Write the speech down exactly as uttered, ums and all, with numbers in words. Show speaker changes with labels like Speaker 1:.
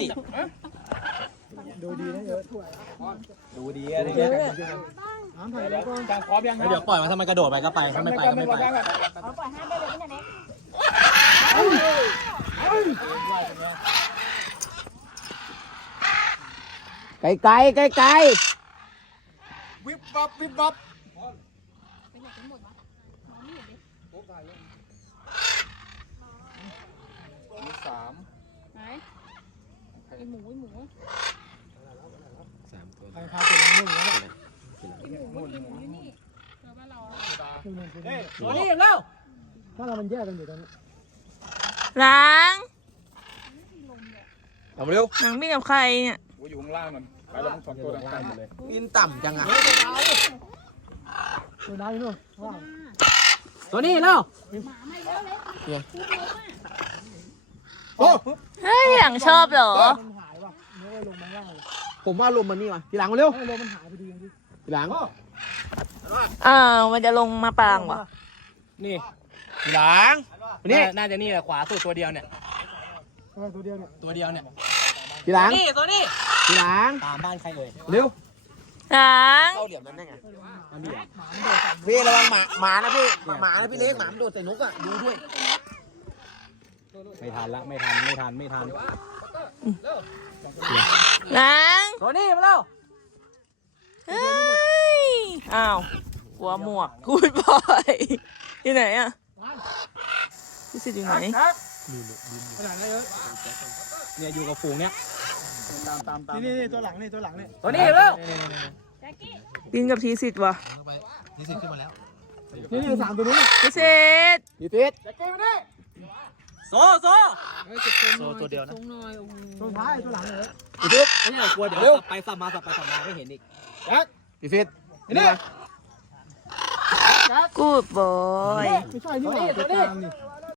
Speaker 1: ดูดีนะเยอะ
Speaker 2: ดูดีอะไรเงี้ย
Speaker 1: น้ำถ่ายแล้วก็การขอยัง
Speaker 2: เดี๋ยวปล่อยมันถ้ามันกระโดดไปก็ไปถ้าไม่ไปก็ไม่ไป
Speaker 3: เอาปล่อยห้ามได้เลยพี่นันเน็ก
Speaker 4: ไกลไกลไกลไกล
Speaker 2: วิบวับวิบวับ
Speaker 3: ไปไหนกันหมดวะมองไม่เห็นเลย
Speaker 2: สาม
Speaker 3: ไหนไอหมูไอหมู
Speaker 2: สามตัว
Speaker 1: ใครพาตัวนึ่งแล้วเนี่ย
Speaker 3: ไอหมูไอหมูอยู่นี่เจอบ้านเรา
Speaker 1: เฮ้ย
Speaker 2: ตัวนี้อย่างแล้ว
Speaker 1: ถ้าเรามันแยกกันอยู่ตอนนี้
Speaker 5: ล้าง
Speaker 2: เอาเร็ว
Speaker 5: หนังมีกับใครเนี่ย
Speaker 2: อยู่ข้างล่างมันไปแล้วมันสองตัวล่างหมดเลย
Speaker 4: บินต่ำจังอ่ะ
Speaker 1: ตัวน้ำอยู่นู่นว้าว
Speaker 4: ตัวนี้แล้ว
Speaker 3: หมาไม่เยอะเลยคู่ล้มอ่ะ
Speaker 2: โอ้
Speaker 5: เฮ้ยหลังชอบเหรอ
Speaker 1: มันหายว่ะเนื้อลงมาล่างเลย
Speaker 4: ผมว่าลมมันนี่ว่ะทีหลังมาเร็ว
Speaker 1: เฮ้ยลมมันหายไปดีจริง
Speaker 4: ทีหลัง
Speaker 5: อ้าวมันจะลงมาปางวะ
Speaker 2: นี่หลังนี่น่าจะนี่แหละขวาสุดตัวเดียวเนี่ย
Speaker 1: เออตัวเดียวเนี่ย
Speaker 2: ตัวเดียวเนี่ย
Speaker 4: ทีหลัง
Speaker 2: นี่ตัวนี้
Speaker 4: ทีหลัง
Speaker 2: ตามบ้านใครเลย
Speaker 4: เร็ว
Speaker 5: ล้าง
Speaker 4: เข้าเหลี่ยมนั้นได้ไง
Speaker 2: อันนี้
Speaker 4: พี่ระวังหมาหมานะพี่หมานะพี่เล็กหมามันโดดใส่นกอ่ะดูด้วย
Speaker 2: ไม่ทันละไม่ทันไม่ทันไม่ทัน
Speaker 5: ล้าง
Speaker 4: ตัวนี้มาแล้ว
Speaker 5: เฮ้ยอ้าวหัวหมวกกูดบอยอยู่ไหนอะพี่สิทธิ์อยู่ไหน
Speaker 1: ขนาดนั้นเยอะ
Speaker 2: เนี่ยอยู่กับฝูงเนี่ยตามตามตาม
Speaker 1: นี่นี่ตัวหลังนี่ตัวหลังนี่
Speaker 4: ตัวนี้แล้ว
Speaker 3: แจ็คกี้
Speaker 5: บินกับทีสิทธิ์วะ
Speaker 2: นี่สิขึ้นมาแล้ว
Speaker 1: นี่นี่สามตัวนี้
Speaker 5: พี่สิทธิ์
Speaker 4: พี่ฟิต
Speaker 2: โซ่โซ่โซ่ตัวเดียวนะ
Speaker 1: ตัวท้ายตัวหลังเลย
Speaker 4: พี่ฟิต
Speaker 2: ไม่ใช่กลัวเดี๋ยวสับไปสับมาสับไปสับมาไม่เห็นอีก
Speaker 4: พี่ฟิต
Speaker 1: นี่
Speaker 5: กูดบอย
Speaker 1: ไม่ใช่นี่หว่าตัวกลางนี่